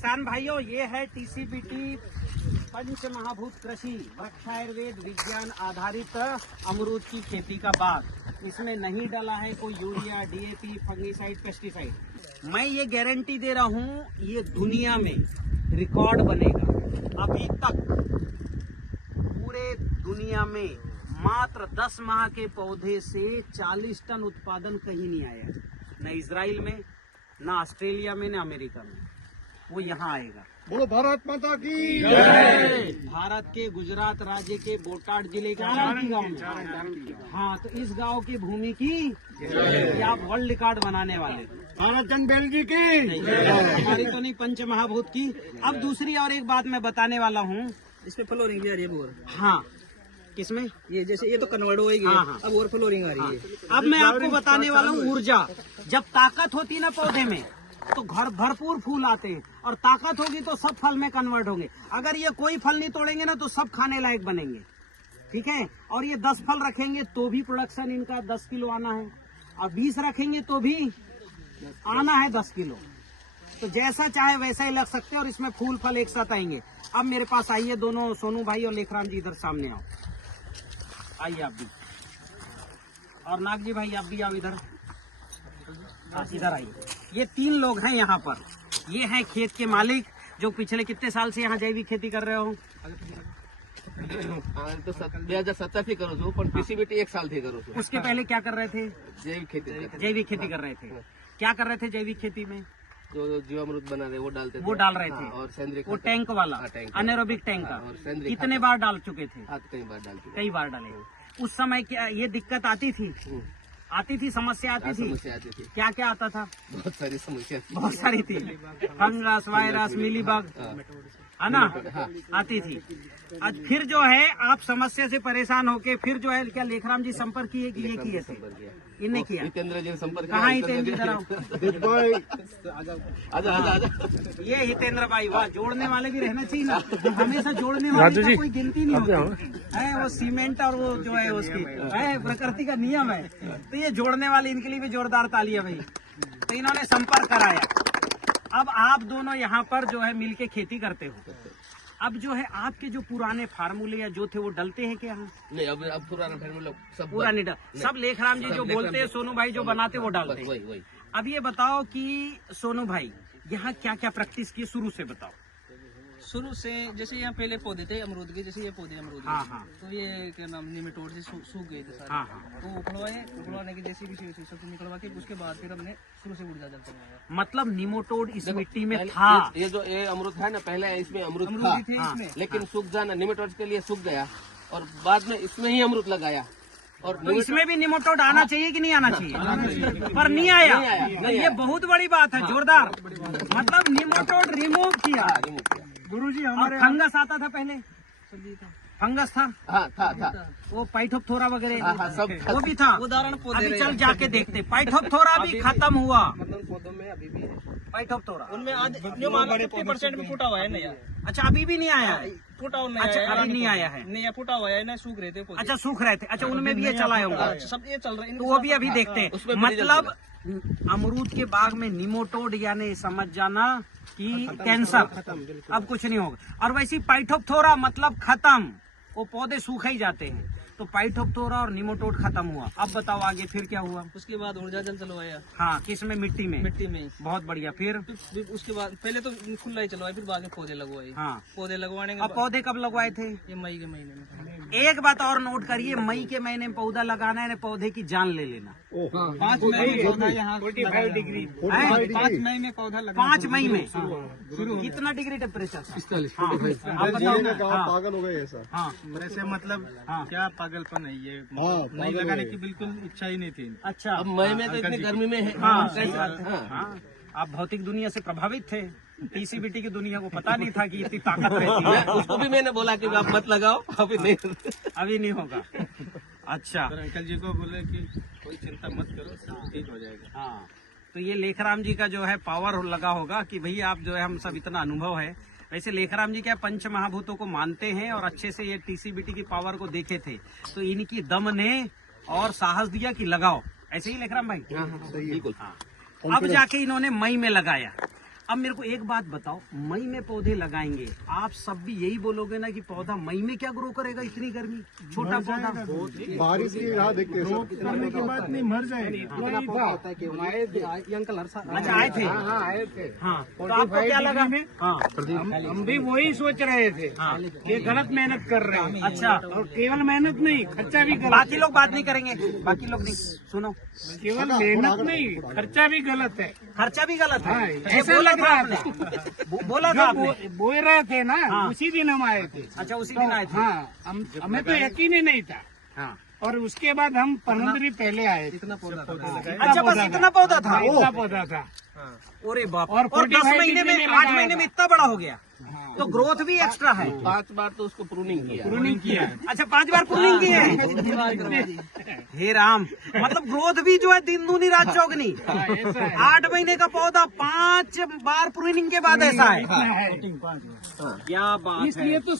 किसान भाइयों, ये है टीसीबीटी पंच महाभूत कृषि वृक्षायुर्वेद विज्ञान आधारित अमरूद की खेती का बाग। इसमें नहीं डाला है कोई यूरिया, डीएपी, फंगीसाइड, पेस्टिसाइड। मैं ये गारंटी दे रहा हूँ, ये दुनिया में रिकॉर्ड बनेगा। अभी तक पूरे दुनिया में मात्र 10 माह के पौधे से 40 टन उत्पादन कहीं नहीं आया, न इजराइल में, न ऑस्ट्रेलिया में, न अमेरिका में। वो यहाँ आएगा। बोलो भारत माता की जय। भारत के गुजरात राज्य के बोटाड जिले के गाँव में। हाँ, तो इस गांव की भूमि की ये आप वर्ल्ड रिकॉर्ड बनाने वाले। भारत जन बैल जी की हमारी तो नहीं, पंच महाभूत की। अब दूसरी और एक बात मैं बताने वाला हूँ। इसमें फ्लोरिंग भी आ रही है बोर। हाँ, किसमें? ये जैसे ये तो कन्वर्ट होएगी। हाँ। अब और फ्लोरिंग आ रही है। अब मैं आपको बताने वाला हूँ ऊर्जा। जब ताकत होती है ना पौधे में, तो घर भरपूर फूल आते हैं, और ताकत होगी तो सब फल में कन्वर्ट होंगे। अगर ये कोई फल नहीं तोड़ेंगे ना, तो सब खाने लायक बनेंगे। ठीक है। और ये 10 फल रखेंगे तो भी प्रोडक्शन इनका 10 किलो आना है, और 20 रखेंगे तो भी आना है 10 किलो। तो जैसा चाहे वैसा ही लग सकते हैं, और इसमें फूल फल एक साथ आएंगे। अब मेरे पास आइए दोनों, सोनू भाई और लेखराम जी, इधर सामने आओ। आइए आप भी, और नाग जी भाई आप भी आओ इधर। हाँ, इधर आइए। ये 3 लोग हैं यहाँ पर। ये हैं खेत के मालिक, जो पिछले कितने साल से यहाँ जैविक खेती कर रहे हो? तो 2017 થી કરું છું, પણ પીસીબીટી 1 સાલથી કરું છું। उसके पहले क्या कर रहे थे? जैविक खेती जैविक खेती कर रहे थे। क्या कर रहे थे जैविक खेती में? जो जीवामृत बना रहे वो डालते थे। वो डाल रहे थे। और सेंद्रीय वो टैंक वाला, हाँ, टैंक। अनेरोबिक टैंक का। और सेंद्रीय कितने बार डाल चुके थे? कई बार डाल चुके। कई बार डाले। उस समय क्या ये दिक्कत आती थी? आती थी, समस्या आती थी। समस्या आती थी, क्या क्या आता था? बहुत सारी समस्या थी। बहुत सारी थी। फंगस, वायरस, मिलीबग, है ना, आती थी। आज फिर जो है आप समस्या से परेशान होके फिर जो है क्या लेखराम जी संपर्क किए कि ये किए थे? इन्हें किया। हितेंद्र जी ने संपर्क कहाँ हितेंद्र जी? इधर आओ। आजा आजा आजा। ये हितेंद्र भाई, वाह, जोड़ने वाले भी रहना चाहिए ना। हमेशा जोड़ने वाले का कोई गिनती नहीं होती है। वो सीमेंट और वो जो है उसकी है, प्रकृति का नियम है। तो ये जोड़ने वाले, इनके लिए भी जोरदार तालियां भाई। तो इन्होंने संपर्क कराया। अब आप दोनों यहाँ पर जो है मिलके खेती करते हो। अब जो है आपके जो पुराने फार्मूले या जो थे वो डलते हैं क्या? नहीं, अब पुराना फार्मूला सब पूरा नहीं डल। सब लेखराम जी जो बोलते हैं, सोनू भाई जो बनाते वो डालते हैं। वही। अब ये बताओ कि सोनू भाई यहाँ क्या क्या प्रैक्टिस की, शुरू से बताओ। शुरू से जैसे यहाँ पहले पौधे थे अमरूद के, जैसे ये पौधे अमरूद के। हाँ। तो ये क्या नाम, निमेटोड से सूख गए थे सारे। हाँ। तो उखड़वाने की जैसी भी सब निकलवा के उसके बाद फिर हमने शुरू से ऊर्जा जल करवाया। मतलब निमोटोड इस मिट्टी में पहले था। ये अमरूद है ना, पहले इसमें अमरूद अमरूद था, भी थे इसमें। लेकिन सूख जाना, निमेटोड के लिए सूख गया, और बाद में इसमें ही अमरूद लगाया। और तो इसमें भी निमोटोड आना चाहिए कि नहीं आना चाहिए? पर नहीं आया। ये बहुत बड़ी बात है, जोरदार। मतलब निमोटोड रिमूव किया। गुरुजी और हमारे फंगस आता था पहले? फंगस था। हाँ था। वो पाइथोप्थोरा वगैरह हाँ, सब वो भी था। उदाहरण पौधे अभी चल जाके देखते। पाइथोप्थोरा भी खत्म हुआ। मतलब पौधों में अभी भी है। पाइथोप्थोरा उनमें आज 50% भी फूटा हुआ है नया। अच्छा, अभी भी नहीं आया है? फूटा हुआ नया अच्छा, है, अभी नहीं आया है। नया फूटा हुआ है ना, सूख रहे थे पौधे। अच्छा, सूख रहे थे। अच्छा, उनमें भी ये चला होगा। अच्छा, सब ये चल रहा है। तो वो भी अभी देखते हैं। उसमें भी मतलब अमरूद के बाग में निमोटोड यानी समझ जाना कि कैंसर, अब कुछ नहीं होगा। और वैसी पाइथोप्थोरा मतलब खत्म, वो पौधे सूख ही जाते हैं। तो पाइथोप्थोरा और निमोटोड खत्म हुआ। अब बताओ आगे फिर क्या हुआ? उसके बाद ऊर्जा जल चलवाया। हाँ, किस में? मिट्टी में। मिट्टी में ही। बहुत बढ़िया। फिर उसके बाद पहले तो खुला ही चलवाया, फिर बाद में पौधे लगवाए। हाँ, पौधे लगवाने के अब पौधे कब लगवाए थे? ये मई के महीने में। एक बात और नोट करिए, मई के महीने में पौधा लगाना है, पौधे की जान ले लेना। 5 मई में पौधा यहाँ 45 डिग्री। 5 मई में पौधा लगा। 5 मई में कितना डिग्री टेम्परेचर? 45। आप बताओ ना। हाँ, पागल हो गए ऐसा। हाँ, वैसे मतलब हाँ। क्या पागलपन है ये, हाँ, नहीं लगाने की बिल्कुल इच्छा ही नहीं थी। अच्छा। अब मई में तो इतनी गर्मी में है। हाँ, कैसे बात है? हाँ, आप भौतिक दुनिया से प्रभावित थे। टीसीबीटी की दुनिया को पता नहीं था कि इतनी ताकत रहती है। उसको भी मैंने बोला कि आप मत लगाओ, अभी नहीं। अभी नहीं होगा। अच्छा। पर अंकल जी को बोले कि कोई चिंता मत करो, सब ठीक हो जाएगा। हाँ, तो ये लेखराम जी का जो है पावर लगा होगा कि भई आप जो है, हम सब इतना अनुभव है। वैसे लेखराम जी क्या पंच महाभूतों को मानते हैं और अच्छे से ये टीसीबीटी की पावर को देखे थे, तो इनकी दम ने और साहस दिया कि लगाओ। ऐसे ही लेखराम भाई? बिल्कुल। हाँ। अब जाके इन्होंने मई में लगाया। अब मेरे को एक बात बताओ, मई में पौधे लगाएंगे, आप सब भी यही बोलोगे ना कि पौधा मई में क्या ग्रो करेगा, इतनी गर्मी, छोटा पौधा। बारिश की राह देखते हैं सर। करने की बात नहीं, मर जाएगा। अच्छा आए थे, आए थे। हाँ, तो आपको क्या लगा? हाँ, हम भी वही सोच रहे थे कि गलत मेहनत कर रहे हैं। अच्छा, और केवल मेहनत नहीं, खर्चा भी गलत। बाकी लोग बात नहीं करेंगे, बाकी लोग नहीं, सुनो, केवल मेहनत नहीं, खर्चा भी गलत है। खर्चा भी गलत है, हाँ, ये ऐसा बोला लग था रहा आपने, बोला था आपने। बोल रहे थे ना, हाँ। उसी दिन हम आए थे। अच्छा, उसी दिन आए थे। हाँ, हमें तो यकीन ही नहीं था। हाँ, और उसके बाद हम 15 दिन पहले आए थे। अच्छा, बस इतना पौधा था। इतना पौधा था। अरे बाप, और और 10 45 महीने में, दिन 8 लगाया महीने में था। इतना बड़ा हो गया, तो ग्रोथ भी एक्स्ट्रा है। 5 बार तो उसको प्रूनिंग किया। प्रूनिंग किया। अच्छा, 5 बार प्रूनिंग की है। हे राम, मतलब ग्रोथ भी जो है दिन दूनी रात चौगनी। हाँ, ऐसा है। 8 महीने का पौधा 5 बार प्रूनिंग के बाद ऐसा है। इतना है। क्या बात है। इसलिए तो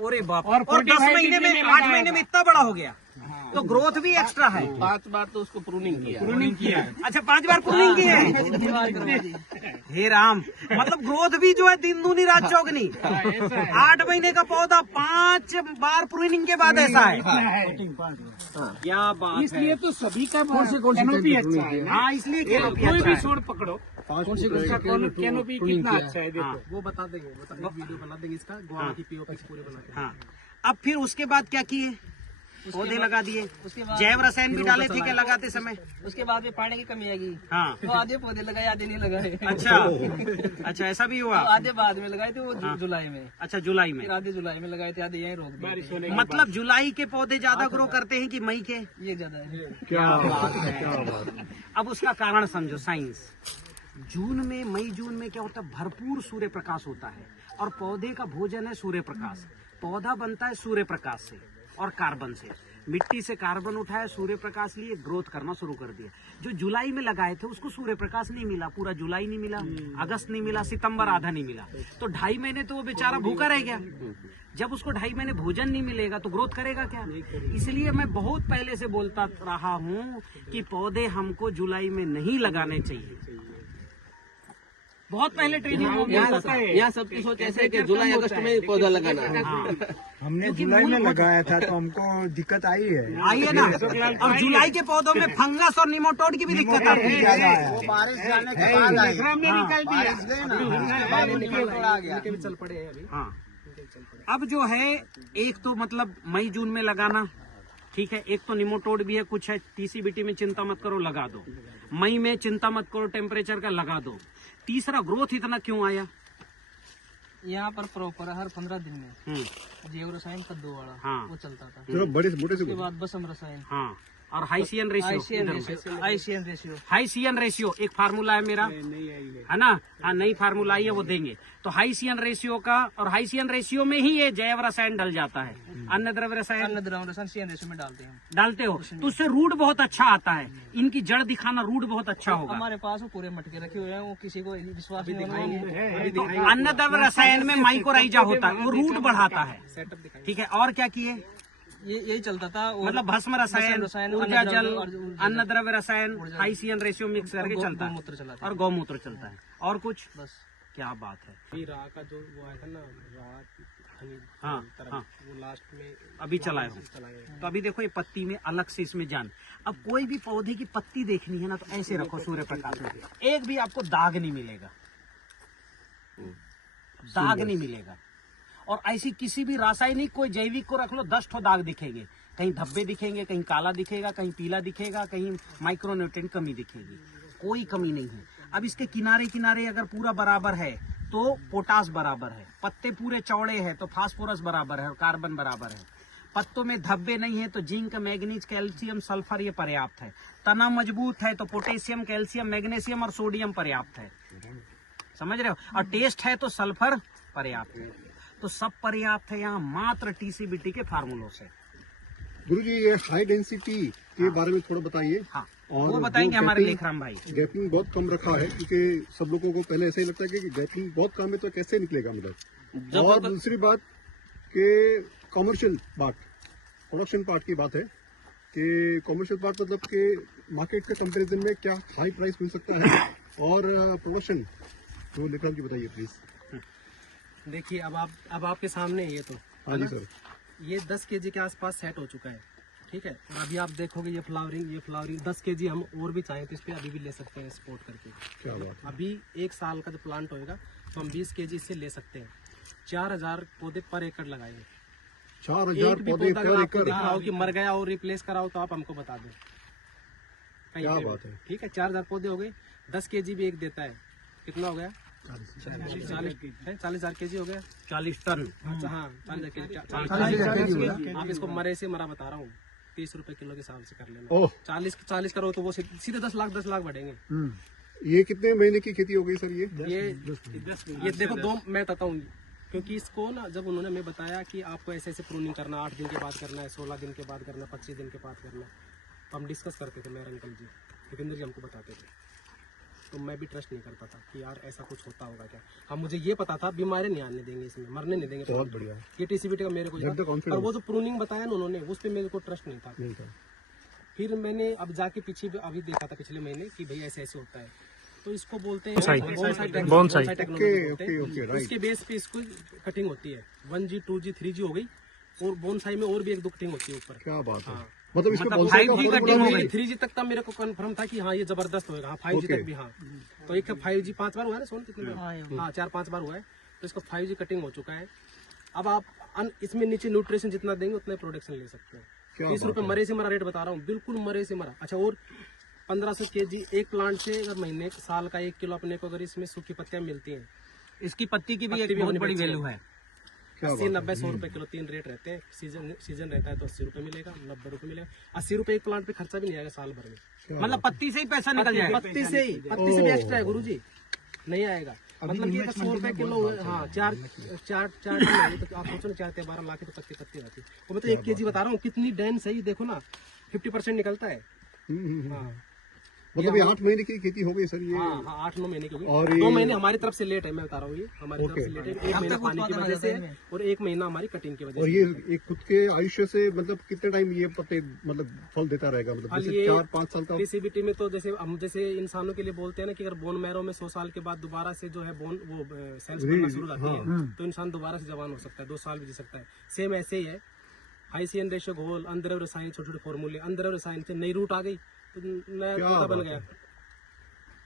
अरे बाप, और और 10 45 महीने में, दिन 8 महीने में इतना बड़ा हो गया, तो ग्रोथ भी एक्स्ट्रा है। 5 बार तो उसको प्रूनिंग किया। प्रूनिंग किया। अच्छा, 5 बार प्रूनिंग की है। हे राम, मतलब ग्रोथ भी जो है दिन दूनी रात चौगनी। हाँ, ऐसा है। 8 महीने का पौधा 5 बार प्रूनिंग के बाद ऐसा है। इतना है। क्या बात इसलिए तो सभी का कैनोपी अच्छा है। हाँ, इसलिए कैनोपी कोई अच्छा भी है। छोड़ पकड़ो, उसका कैनोपी कितना अच्छा है, देखो। वो बता देंगे, वीडियो बना देंगे इसका, गोवा की पीओपी पूरे बना के। हाँ, अब फिर उसके बाद क्या किए? पौधे लगा दिए, जैव रसायन भी डाले थे क्या लगाते समय? उसके बाद में पानी की कमी आएगी, हाँ, तो आधे पौधे लगाए, आधे नहीं लगाए। अच्छा, अच्छा, ऐसा भी हुआ। आधे बाद में लगाए थे वो जुलाई में, अच्छा, जुलाई में, फिर आधे जुलाई में लगाए थे, आधे यहीं रोक दिए बारिश थे। होने के मतलब जुलाई के पौधे ज्यादा ग्रो करते हैं कि मई के? ये ज्यादा है। क्या बात है, क्या बात है। अब उसका कारण समझो, साइंस। जून में, मई जून में क्या होता है, भरपूर सूर्य प्रकाश होता है, और पौधे का भोजन है सूर्य प्रकाश। पौधा बनता है सूर्य प्रकाश से और कार्बन से। मिट्टी से कार्बन उठाया, सूर्य प्रकाश लिए, ग्रोथ करना शुरू कर दिया। जो जुलाई में लगाए थे उसको सूर्य प्रकाश नहीं मिला, पूरा जुलाई नहीं मिला, अगस्त नहीं मिला, सितंबर आधा नहीं मिला, तो 2.5 महीने तो वो बेचारा भूखा रह गया। जब उसको 2.5 महीने भोजन नहीं मिलेगा तो ग्रोथ करेगा क्या? इसलिए मैं बहुत पहले से बोलता रहा हूँ कि पौधे हमको जुलाई में नहीं लगाने चाहिए। बहुत पहले ट्रेनिंग में मिलता था। यहाँ सबकी सोच ऐसे है कि जुलाई अगस्त में ही पौधा लगाना है। हाँ, हमने जुलाई में लगाया था तो हमको दिक्कत आई है। आइए ना, अब जुलाई के पौधों में फंगस और निमोटोड की भी दिक्कत आती है। वो बारिश जाने के बाद आई। में निकल दिया। भी चल पड़े हैं अभी। हाँ, अब जो है, एक तो मतलब मई जून में लगाना ठीक है, एक तो निमोटोड भी है, कुछ है, टीसीबीटी में चिंता मत करो, लगा दो। मई में चिंता मत करो टेम्परेचर का, लगा दो। तीसरा, ग्रोथ इतना क्यों आया? यहाँ पर प्रॉपर हर 15 दिन में जैव रसायन कद्दू वाला, हाँ। वो चलता था। थोड़ा बड़े से मोटे से उसके बाद बसम रसायन, हाँ, और हाइसियन रेशियो, आईसीएन रेशियो, हाइसियन रेशियो एक फार्मूला है मेरा, है ना? हाँ, नई फार्मूला है, वो देंगे। तो हाइसियन रेशियो का, और हाइसियन रेशियो में ही ये जैव रसायन डल जाता है। अन्न द्रव्य रसायन अन्न द्रव्य रसायन सीएन रेशियो में डालते हैं। डालते हो तो उससे रूट बहुत अच्छा आता है। इनकी जड़ दिखाना, रूट बहुत अच्छा होगा। हमारे पास वो पूरे मटके रखे हुए हैं, वो किसी को विश्वास नहीं होगा। तो अन्न द्रव्य रसायन में माइकोराइजा होता है, वो रूट बढ़ाता है। ठीक है, और क्या किए? ये यही चलता था। और मतलब भस्म रसायन, ऊर्जा जल, अन्न द्रव्य रसायन, हाइसियन रेशियो मिक्स करके चलता गौमूत्र चलाता है, और गौमूत्र चलता है। और कुछ? बस। क्या बात है। अभी राह का जो वो आया था ना, राह हाँ, हाँ, वो लास्ट में अभी चलाए हो। तो अभी देखो, ये पत्ती में अलग से इसमें जान। अब कोई भी पौधे की पत्ती देखनी है ना, तो ऐसे रखो सूर्य प्रकाश में, एक भी आपको दाग नहीं मिलेगा, दाग नहीं मिलेगा। और ऐसी किसी भी रासायनिक कोई जैविक को रख लो, 10 ठो दाग दिखेंगे, कहीं धब्बे दिखेंगे, कहीं काला दिखेगा, कहीं पीला दिखेगा, कहीं माइक्रोन्यूट्रिएंट कमी दिखेगी, कोई कमी नहीं है। अब इसके किनारे किनारे अगर पूरा बराबर है तो पोटास बराबर है, पत्ते पूरे चौड़े हैं तो फास्फोरस बराबर है और कार्बन बराबर है, पत्तों में धब्बे नहीं है तो जिंक, मैग्नीज, कैल्शियम, सल्फर ये पर्याप्त है, तना मजबूत है तो पोटेशियम, कैल्शियम, मैग्नीशियम और सोडियम पर्याप्त है, समझ रहे हो, और टेस्ट है तो सल्फर पर्याप्त है, तो सब पर्याप्त है यहाँ मात्र टीसीबीटी के फार्मूलों से। गुरु जी, ये हाई डेंसिटी के बारे में थोड़ा बताइए। हाँ, और वो बताएंगे जो हमारे gaping- लेखराम भाई। गैपिंग बहुत कम रखा है, क्योंकि सब लोगों को पहले ऐसा ही लगता है कि गैपिंग बहुत कम है तो कैसे निकलेगा मतलब। और दूसरी बात कि कमर्शियल पार्ट, प्रोडक्शन पार्ट की बात है कि कमर्शियल पार्ट मतलब कि मार्केट के कंपैरिजन में क्या हाई प्राइस मिल सकता है, और प्रोडक्शन तो लेखराम जी बताइए प्लीज। देखिए अब आपके सामने है ये तो हाँ जी सर। ये 10 kg के आसपास सेट हो चुका है, ठीक है। और अभी आप देखोगे ये फ्लावरिंग 10 kg हम और भी चाहें तो इस पे अभी भी ले सकते हैं सपोर्ट करके। क्या बात है। अभी 1 साल का जो प्लांट होएगा तो हम 20 kg इससे ले सकते हैं। 4000 पौधे पर एकड़ लगाएंगे। 4000 एक भी पौधे पौधा अगर पर आपको एकड़। दिख रहा हो कि मर गया और रिप्लेस कराओ तो आप हमको बता दें कहीं क्या पे भी। बात है। ठीक है, 4000 पौधे हो गए, 10 kg भी एक देता है, कितना हो गया? 40,000 kg हो गया। 40 टन। अच्छा हाँ, 40,000 kg। आप इसको मरे से मरा बता रहा हूँ, 30 रुपए किलो के हिसाब से कर लेना। ओह 40 करो तो वो सीधे 10 लाख बढ़ेंगे। ये कितने महीने की खेती हो गई सर ये? ये देखो मैं बताता हूँ, क्योंकि इसको ना जब उन्होंने हमें बताया कि आपको ऐसे ऐसे प्रूनिंग करना, 8 दिन के बाद करना है, 16 दिन के बाद करना, 25 दिन के बाद करना, तो हम डिस्कस करते थे, मेरे अंकल जी जितेंद्र जी हमको बताते थे, तो मैं भी ट्रस्ट नहीं करता था कि यार ऐसा कुछ होता होगा क्या। हाँ मुझे ये पता था बीमारी नहीं आने देंगे, इसमें मरने नहीं देंगे। बहुत बढ़िया। ये टीसीबीटी का मेरे को Get the था। confidence। और वो जो प्रूनिंग बताया ना उन्होंने, उस पर मेरे को ट्रस्ट नहीं था। नहीं था। फिर मैंने अब जाके पीछे अभी देखा था पिछले महीने कि भाई ऐसे ऐसे होता है, तो इसको बोलते हैं बोनसाई टेक्नोलॉजी बोलते हैं। Okay right. उसके बेस पे इसको कटिंग होती है, 1G 2G 3G हो गई, और बोनसाई में और भी 1-2 कटिंग होती है ऊपर। क्या बात है। हाँ। मतलब इसमें मतलब बॉन्साई का 5G फॉर्मूला कटिंग हो भी- गई। 3G तक का मेरे को कंफर्म था कि हाँ ये जबरदस्त होएगा। हाँ 5G Okay। तक भी। हाँ तो एक 5G 5 बार हुआ है ना सोन, कितने बार? हाँ 4-5 बार हुआ है, तो इसका 5G कटिंग हो चुका है। अब आप इसमें नीचे न्यूट्रिशन जितना देंगे उतना प्रोडक्शन ले सकते हैं। क्या 30 रुपए मरे से मरा रेट बता रहा हूँ, बिल्कुल मरे से मरा। अच्छा, और 1500 kg एक प्लांट से अगर महीने साल का 1 किलो अपने को अगर इसमें सूखी पत्तियां मिलती हैं, इसकी पत्ती की भी पत्ती एक भी बहुत होनी बड़ी चाहिए। वैल्यू है। क्या 80-90-100 रुपए किलो 3 रेट रहते हैं। सीजन रहता है तो 80 रुपए मिलेगा, 90 रुपए मिलेगा। 80 रुपए एक प्लांट पे खर्चा भी नहीं आएगा साल भर में। मतलब पत्ती से ही पैसा निकल जाएगा। पत्ती से भी एक्स्ट्रा है गुरुजी, नहीं आएगा। मतलब कि 100 रुपए किलो हुए, हाँ 4 टन है, तो आप सोचो ना 4-12 लाख की तो पत्ती रहती है। वो मैं तो 1 kg बता रहा हूँ, कितनी डेंस है ये देखो ना, 50% निकलता है। हाँ मतलब ये 8 महीने की खेती हो गई सर ये? हाँ 8-9 महीने की होगी। और 2 ये- महीने हमारी तरफ से लेट है, मैं बता रहा हूँ, ये हमारी तरफ से लेट है। 1 महीना पानी की वजह से है और 1 महीना हमारी कटिंग की वजह और से। ये खुद के आयुष्य से मतलब कितने टाइम ये पत्ते मतलब फल देता रहेगा? मतलब फल जैसे ये 4-5 साल का? टीसीबीटी में तो जैसे हम जैसे इंसानों के लिए बोलते हैं ना कि अगर बोन मैरो में 100 साल के बाद दोबारा से जो है बोन वो सेल्स बनना शुरू हो जाती है, तो इंसान दोबारा से जवान हो सकता है, 2 साल भी जी सकता है। सेम ऐसे ही है, हाई सीएन रेशियो घोल, अंदर रसायन, छोटे छोटे फॉर्मूले, अंदर रसायन से नई रूट आ गई तो नया क्या पौधा बन बात गया। है।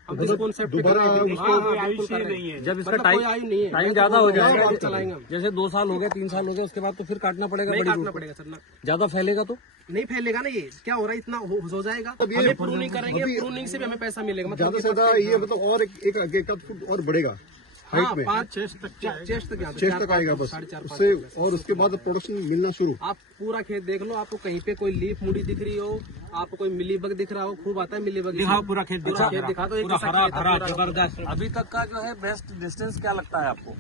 हम मतलब इस concept पे दोबारा कर रहे हैं। उसको- हाँ, हाँ, बिल्कुल कर रहे हैं। जब इसका मतलब कोई आयु नहीं है, टाइम मैं ज्यादा तो हो बोल रहा हूँ, जाएगा, आगे चलाएंगे हम। जैसे 2 साल हो गए, 3 साल हो गए, उसके बाद तो फिर काटना पड़ेगा। नहीं बड़ी काटना रूट को। पड़ेगा सर ना, ज्यादा फैलेगा तो नहीं फैलेगा ना। ये क्या हो रहा है, इतना हो जाएगा। अब ये- हमें प्रूनिंग करेंगे, अभी- प्रूनिंग से भी हमें पैसा मिलेगा। ज्यादा मतलब से ज्यादा ये मतलब और एक आगे का फुट और बढ़ेगा हाइट में, 5 चेस्ट तक यहाँ पे, 6 तक आएगा बस 4.5-5 उससे, और उसके बाद प्रोडक्शन मिलना शुरू। आप पूरा खेत देख लो, आपको कहीं पे कोई लीफ मुड़ी दिख रही हो, आपको कोई मिलीबग दिख रहा हो, खूब आता है मिलीबग। दिखाओ पूरा खेत, पूरा खेत दिखा दो, एक पूरा जैसा हरा खेत है, भरा पूरा। जबरदस्त। अभी तक का जो है बेस्ट डिस्टेंस क्या लगता है आपको?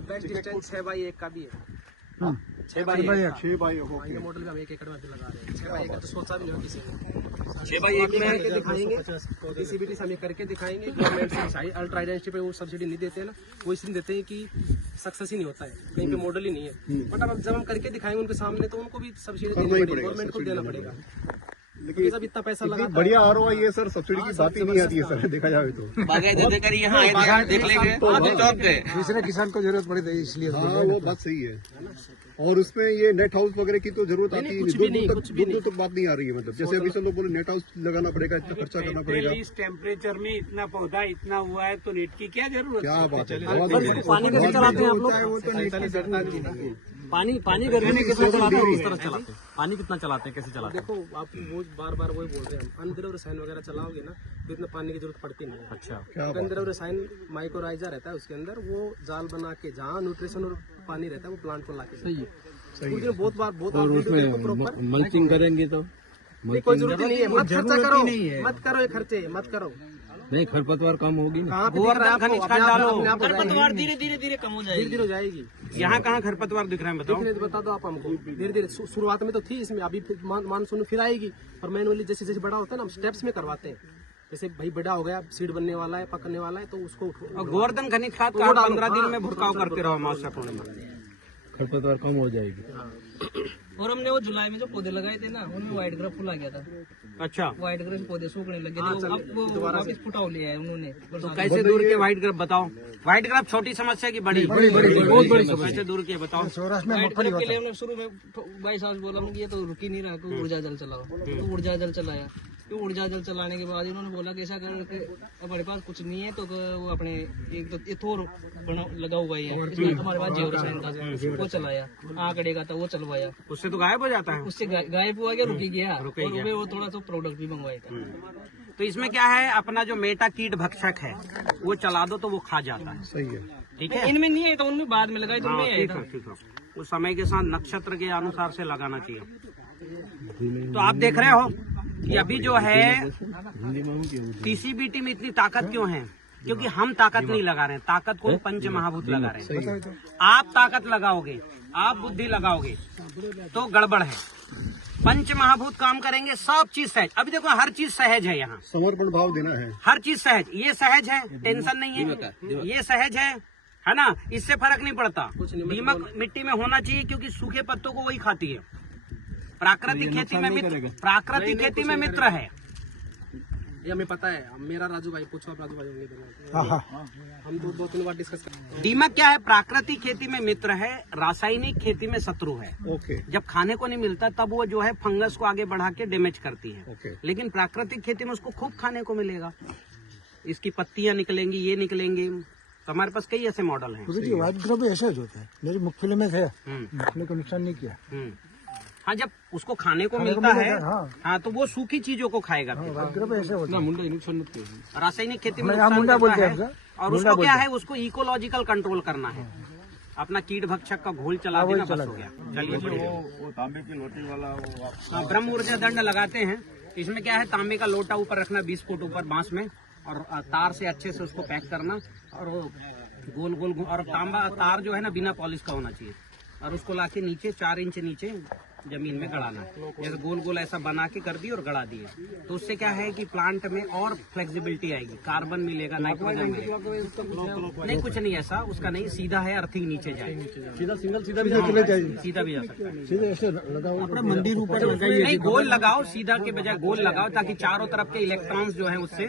बेस्ट डिस्टेंस 6x1 का भी है। 6x1। 6 ये मॉडल भी हम 1 एकड़ में भी लगा रहे हैं। 6x1 का तो सोचा भी नहीं हो किसी ने। 6x1 में करके दिखाएंगे, डीसीबीटी से हमें करके दिखाएंगे। गवर्नमेंट से अल्ट्रा आइडेंटिटी पे वो सब्सिडी नहीं देते हैं ना, वो इसलिए देते हैं कि सक्सेस ही नहीं होता है, कहीं पे मॉडल ही नहीं है। बट अब जब हम करके दिखाएंगे उनके सामने तो उनको भी सब्सिडी देनी पड़ेगी, गवर्नमेंट को देना पड़ेगा। लेकिन जब इतना पैसा लगा बढ़िया ROI ये सर, सब्सिडी की बात ही नहीं आती है सर, देखा जाए तो। बागे जैसे करिए यहाँ आए देख लेंगे, चौक गए। दूसरे किसान को जरूरत पड़ी थी इसलिए। हाँ वो बात सही है। और उसमें ये नेट हाउस वगैरह की तो जरूरत आती ही कुछ भी नहीं, दूर कुछ भी तक बात नहीं आ रही है। मतलब जैसे अभी सब लोग बोले नेट हाउस लगाना पड़ेगा, इतना खर्चा करना पड़ेगा। इस टेम्परेचर में इतना पौधा इतना हुआ है तो नेट की क्या जरूरत क्या है? बात है। पानी कैसे चलाते हैं आप लोग? पानी गर्मी में कितना चलाते हैं, किस तरह चलाते हैं? पानी कितना चलाते हैं, कैसे चलाते हैं? देखो आप वो बार वही बोल रहे हैं, हम अंदर रसायन वगैरह चलाओगे ना तो इतना पानी की जरूरत पड़ती नहीं है। अच्छा, क्या बात अंदर रसायन माइक्रोराइजा रहता है, उसके अंदर वो जाल बना के जहाँ न्यूट्रिशन और पानी रहता है वो प्लांट को लाके सही है। बहुत बार प्रॉपर मल्चिंग करेंगे तो कोई जरूरत ही नहीं है, मत खर्चा करो, मत करो ये खर्चे, मत करो। नहीं, खरपतवार कम होगी ना। कहाँ पे दिख रहा है आपको? खनिज खाद डालो। अपने आप हो जाएगी। खरपतवार धीरे धीरे कम हो धीरे जाएगी। धीरे हो जाएगी। यहाँ कहाँ खरपतवार दिख रहा है बताओ? दिखने तो बता दो आप हमको। धीरे धीरे शुरुआत में तो थी इसमें, अभी मानसून फिर आएगी। और मैनुअली जैसे जैसे बड़ा होता है ना, हम स्टेप्स में करवाते हैं। जैसे भाई बड़ा हो गया, सीड बनने वाला है, पकने वाला है, तो उसको और गोवर्धन खनिज खाद का 15 दिन में भुरकाव करते रहो मास्टर पूर्णिमा, खरपतवार कम हो जाएगी। और हमने वो जुलाई में जो पौधे लगाए थे ना, उनमें व्हाइट ग्राफ फुल आ गया था। अच्छा, व्हाइट ग्राफ पौधे सूखने लगे थे, अब वो वापस फुटाव लिया है उन्होंने। तो कैसे दूर के व्हाइट ग्रेप बताओ? व्हाइट ग्राफ छोटी समस्या की बड़ी बहुत बड़ी समस्या। कैसे दूर किए बताओ। सौराष्ट्र में वाइट मगफली क्लब के होता लिए है। हमने शुरू में भाई साहब बोला कि ये तो रुक ही नहीं रहा, तो ऊर्जा जल चलाओ, तो ऊर्जा जल चलाया। तो ऊर्जा जल चलाने के बाद इन्होंने बोला कि ऐसा कर के हमारे पास कुछ नहीं है, तो वो अपने एक तो ये थोर बना लगा हुआ ही है, इसमें हमारे पास जेवर साइन था, वो चलाया, आंकड़े का था वो चलवाया, उससे तो गायब हो जाता है। उससे गायब हुआ गया, रुकी गया, रुक ही और गया। वो थोड़ा सा प्रोडक्ट भी मंगवाया था। तो इसमें क्या है, अपना जो मेटा कीट भक्षक है वो चला दो तो वो खा जाता है। सही है। ठीक है, इनमें नहीं है, तो उनमें बाद में लगाई, तो हाँ, उनमें आया ठीक था। है, ठीक है। उस समय के साथ नक्षत्र के अनुसार से लगाना चाहिए। तो आप देख रहे हो कि अभी जो है टीसीबीटी में इतनी ताकत क्यों है, क्योंकि हम ताकत नहीं लगा रहे हैं, ताकत को पंच महाभूत लगा रहे हैं। आप ताकत लगाओगे, आप बुद्धि लगाओगे तो गड़बड़ है। पंच महाभूत काम करेंगे, सब चीज सहज। अभी देखो हर चीज सहज है यहाँ, समर्पण भाव देना है। हर चीज सहज। ये सहज है, टेंशन नहीं है, ये सहज है ना, इससे फर्क नहीं पड़ता। दीमक मिट्टी में होना चाहिए, क्योंकि सूखे पत्तों को वही खाती है। प्राकृतिक खेती में मित्र, प्राकृतिक खेती में मित्र है। ये हमें पता है। अब मेरा राजू भाई पूछो, आप राजू भाई होंगे दोनों। हाँ, हाँ। हम दो तीन बार डिस्कस करते हैं। दीमक क्या है, प्राकृतिक खेती में मित्र है, रासायनिक खेती में शत्रु है। ओके जब खाने को नहीं मिलता तब वो जो है फंगस को आगे बढ़ा के डैमेज करती है। ओके। लेकिन प्राकृतिक खेती में उसको खूब खाने को मिलेगा, इसकी पत्तियां निकलेंगी, ये निकलेंगी। तो हमारे पास कई ऐसे मॉडल हैं। गुरु जी व्हाइट ग्रह भी ऐसे ही होता है। मेरी मुखफिले में थे, हम्म, मुखफिले को नुकसान नहीं किया। हाँ, जब उसको खाने को खाने को मिलता है, मिलेगा, हाँ। हाँ, तो वो सूखी चीजों को खाएगा। फिर व्हाइट ग्रह भी ऐसे होता है। रासायनिक खेती में हमारे यहाँ नुकसान मुंडा करता बोलते हैं है, हमसे। और मुंडा उसको क्या बोलते है, उसको इकोलॉजिकल कंट्रोल करना है। अपना कीट भक्षक का घोल चला हाँ, वही देना, बस चला हो गया। गया। चलिए बढ़िया। वो तांबे की लोटी वाला वो हाँ, ब्रह्म ऊर्जा दंड लगाते हैं। इसमें क्या है, तांबे का लोटा ऊपर रखना 20 फुट ऊपर बांस में, और तार से अच्छे से उसको पैक करना, और वो गोल गोल और तांबा तार जो है ना बिना पॉलिश का होना चाहिए, और उसको लाके नीचे 4 इंच नीचे जमीन में गड़ाना। जैसे गोल गोल ऐसा बना के कर दिए और गड़ा दिए, तो उससे क्या है कि प्लांट में और फ्लेक्सिबिलिटी आएगी, कार्बन मिलेगा, नाइट्रोजन मिलेगा। नहीं, कुछ नहीं ऐसा उसका नहीं, सीधा है, अर्थिंग नीचे जाए, सीधा चले जाइए, सीधा भी जा सकता है। सीधे ऐसे लगाओ। अपना मंदिर ऊपर नहीं, गोल लगाओ, सीधा के बजाय गोल लगाओ, ताकि चारों तरफ के इलेक्ट्रॉन्स जो है उससे